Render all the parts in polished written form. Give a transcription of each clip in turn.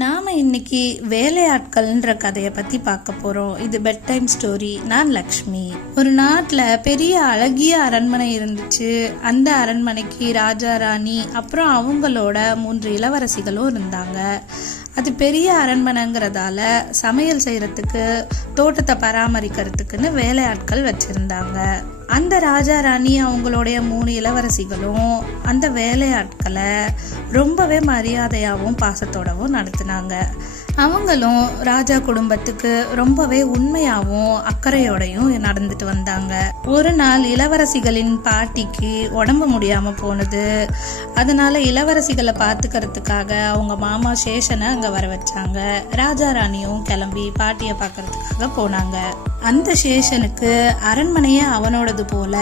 நாம இன்னைக்கு வேலையாட்கள்ன்ற கதையை பத்தி பார்க்க போறோம். இது பெட் டைம் ஸ்டோரி. நான் லக்ஷ்மி. ஒரு நாட்டுல பெரிய அழகிய அரண்மனை இருந்துச்சு. அந்த அரண்மனைக்கு ராஜா ராணி அப்புறம் அவங்களோட 3 இளவரசிகளும் இருந்தாங்க. அது பெரிய அரண்மனைங்கிறதால சமையல் செய்யறதுக்கு, தோட்டத்தை பராமரிக்கிறதுக்குன்னு வேலையாட்கள் வச்சிருந்தாங்க. அந்த ராஜா ராணி அவங்களுடைய 3 இளவரசிகளும் அந்த வேலையாட்களை ரொம்பவே மரியாதையாகவும் பாசத்தோடவும் நடத்தினாங்க. அவங்களும் ராஜா குடும்பத்துக்கு ரொம்பவே உண்மையாகவும் அக்கறையோடையும் நடந்துட்டு வந்தாங்க. ஒரு நாள் இளவரசிகளின் பாட்டிக்கு உடம்பு முடியாம போனது. அதனால இளவரசிகளை பாத்துக்கிறதுக்காக அவங்க மாமா சேஷனை அங்க வர வச்சாங்க. ராஜா ராணியும் கிளம்பி பாட்டிய பாக்கிறதுக்காக போனாங்க. அந்த சேஷனுக்கு அரண்மனைய அவனோடது போல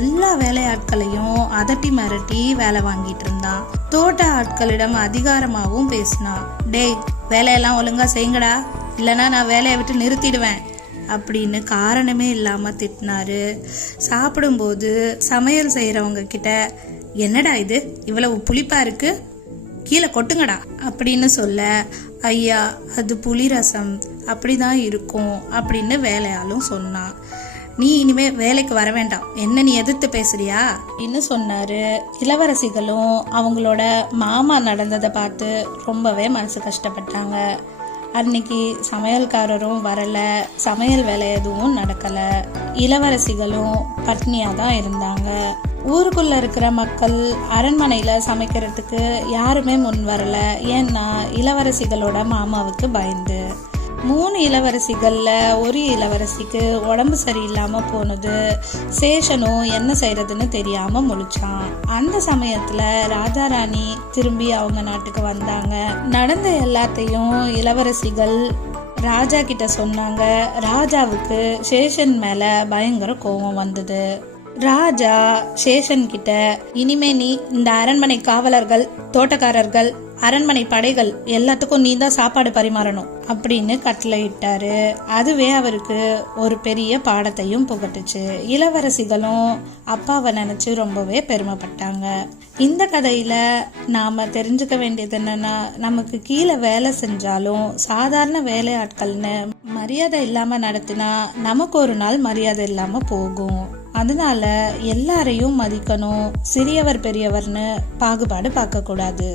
எல்லா வேலையாட்களையும் அதட்டி மிரட்டி வேலை வாங்கிட்டு இருந்தான். தோட்ட ஆட்களிடம் அதிகாரமாகவும் பேசினான். டேய், வேலையெல்லாம் ஒழுங்கா செய்யுங்கடா, இல்லைன்னா நான் வேலையை விட்டு நிறுத்திடுவேன் அப்படின்னு காரணமே இல்லாம திட்டினாரு. சாப்பிடும்போது சமையல் செய்யறவங்க கிட்ட, என்னடா இது இவ்வளவு புளிப்பா இருக்கு, கீழே கொட்டுங்கடா அப்படின்னு சொல்ல, ஐயா அது புளி ரசம், அப்படிதான் இருக்கும் அப்படின்னு வேலையாலும் சொன்னான். நீ இனிமே வேலைக்கு வர வேண்டாம், என்ன நீ எதிர்த்து பேசுறியா அப்படின்னு சொன்னாரு. இளவரசிகளும் அவங்களோட மாமா நடந்ததை பார்த்து ரொம்பவே மனசு கஷ்டப்பட்டாங்க. அன்னைக்கு சமையல்காரரும் வரல, சமையல் வேலை எதுவும் நடக்கல. இளவரசிகளும் பட்னியா தான் இருந்தாங்க. ஊருக்குள்ள இருக்கிற மக்கள் அரண்மனையில சமைக்கிறதுக்கு யாருமே முன் வரல. ஏன்னா இளவரசிகளோட மாமாவுக்கு பயந்து. 3 இளவரசிகள்ல ஒரு இளவரசிக்கு உடம்பு சரியில்லாம போனது. சேஷனும் என்ன செய்யறதுன்னு தெரியாம முழிச்சான். அந்த சமயத்துல ராஜா ராணி திரும்பி அவங்க நாட்டுக்கு வந்தாங்க. நடந்த எல்லாத்தையும் இளவரசிகள் ராஜா கிட்ட சொன்னாங்க. ராஜாவுக்கு சேஷன் மேல பயங்கர கோபம் வந்தது. ராஜா சேஷன் கிட்ட, இனிமே நீ இந்த அரண்மனை காவலர்கள், தோட்டக்காரர்கள், அரண்மனை படைகள் எல்லாத்துக்கும் நீ தான் சாப்பாடு பரிமாறணும் அப்படின்னு கட்டளையிட்டாரு. அதுவே அவருக்கு ஒரு பெரிய பாடத்தையும் புகட்டுச்சு. இளவரசிகளும் அப்பாவை நினைச்சு ரொம்பவே பெருமைப்பட்டாங்க. இந்த கதையில நாம தெரிஞ்சுக்க வேண்டியது என்னன்னா, நமக்கு கீழே வேலை செஞ்சாலும் சாதாரண வேலையாட்கள்னு மரியாதை இல்லாம நடத்தினா நமக்கு ஒரு நாள் மரியாதை இல்லாம போகும். அதனால எல்லாரையும் மதிக்கணும். சிறியவர் பெரியவர்னு பாகுபாடு பார்க்க கூடாது.